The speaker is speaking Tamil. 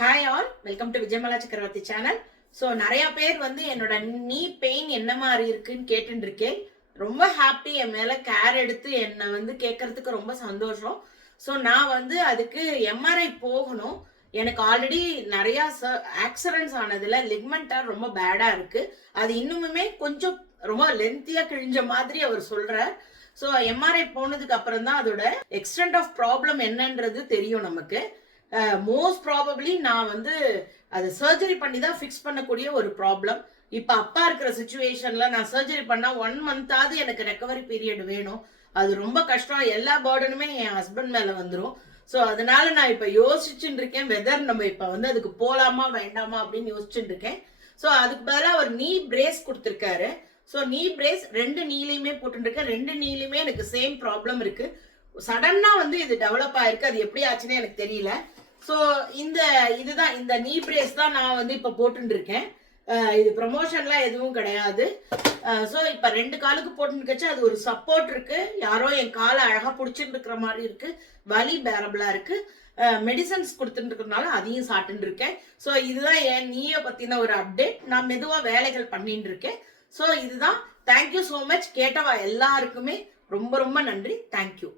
ஹாய் ஆல், வெல்கம் டு விஜயமலா சக்கரவர்த்தி சேனல். ஸோ நிறைய பேர் வந்து என்னோட நீ பெயின் என்ன மாதிரி இருக்குன்னு கேட்டுட்டு இருக்கேன். ரொம்ப ஹாப்பி, என் மேல கேர் எடுத்து என்னை வந்து கேட்கறதுக்கு ரொம்ப சந்தோஷம். ஸோ நான் வந்து அதுக்கு எம்ஆர்ஐ போகணும். எனக்கு ஆல்ரெடி நிறைய ஆக்சிடென்ட்ஸ் ஆனதுல லிக்மெண்டா ரொம்ப பேடா இருக்கு. அது இன்னுமுமே கொஞ்சம் ரொம்ப லென்த்தியா கிழிஞ்ச மாதிரி அவர் சொல்றார். ஸோ எம்ஆர்ஐ போனதுக்கு அப்புறம் தான் அதோட எக்ஸ்டென்ட் ஆஃப் ப்ராப்ளம் என்னன்றது தெரியும் நமக்கு. மோஸ்ட் ப்ராபப்ளி நான் வந்து அது சர்ஜரி பண்ணி தான் ஃபிக்ஸ் பண்ணக்கூடிய ஒரு ப்ராப்ளம். இப்போ அப்பா இருக்கிற சுச்சுவேஷன்ல நான் சர்ஜரி பண்ணா 1 மந்தாவது எனக்கு ரெக்கவரி பீரியட் வேணும். அது ரொம்ப கஷ்டம். எல்லா பேர்டனுமே என் ஹஸ்பண்ட் மேல வந்துடும். ஸோ அதனால நான் இப்போ யோசிச்சுட்டு இருக்கேன், வெதர் நம்ம இப்போ வந்து அதுக்கு போலாமா வேண்டாமா அப்படின்னு யோசிச்சுட்டு இருக்கேன். ஸோ அதுக்கு பதிலாக ஒரு நீ பிரேஸ் கொடுத்துருக்காரு. ஸோ நீ பிரேஸ் 2 நீலையுமே போட்டுருக்கேன். 2 நீலையுமே எனக்கு சேம் ப்ராப்ளம் இருக்கு. சடனா வந்து இது டெவலப் ஆயிருக்கு. அது எப்படி ஆச்சுன்னு எனக்கு தெரியல. ஸோ இதுதான் இந்த நீ பிரேஸ் தான் நான் வந்து இப்போ போட்டுட்டு இருக்கேன். இது ப்ரமோஷன்லாம் எதுவும் கிடையாது. ஸோ இப்போ 2 காலுக்கு போட்டுருக்கச்சு அது ஒரு சப்போர்ட் இருக்கு. யாரோ என் காலை அழகாக பிடிச்சிட்டு இருக்கிற மாதிரி இருக்கு. வலி பேரபிளா இருக்கு. மெடிசன்ஸ் கொடுத்துட்டு இருக்கிறதுனால அதையும் சாப்பிட்டு இருக்கேன். ஸோ இதுதான் என் நீயை பத்தின ஒரு அப்டேட். நான் மெதுவாக வேலைகள் பண்ணிட்டு இருக்கேன். ஸோ இதுதான். Thank you so much. கேட்டவா எல்லாருக்குமே ரொம்ப ரொம்ப நன்றி. தேங்க்யூ.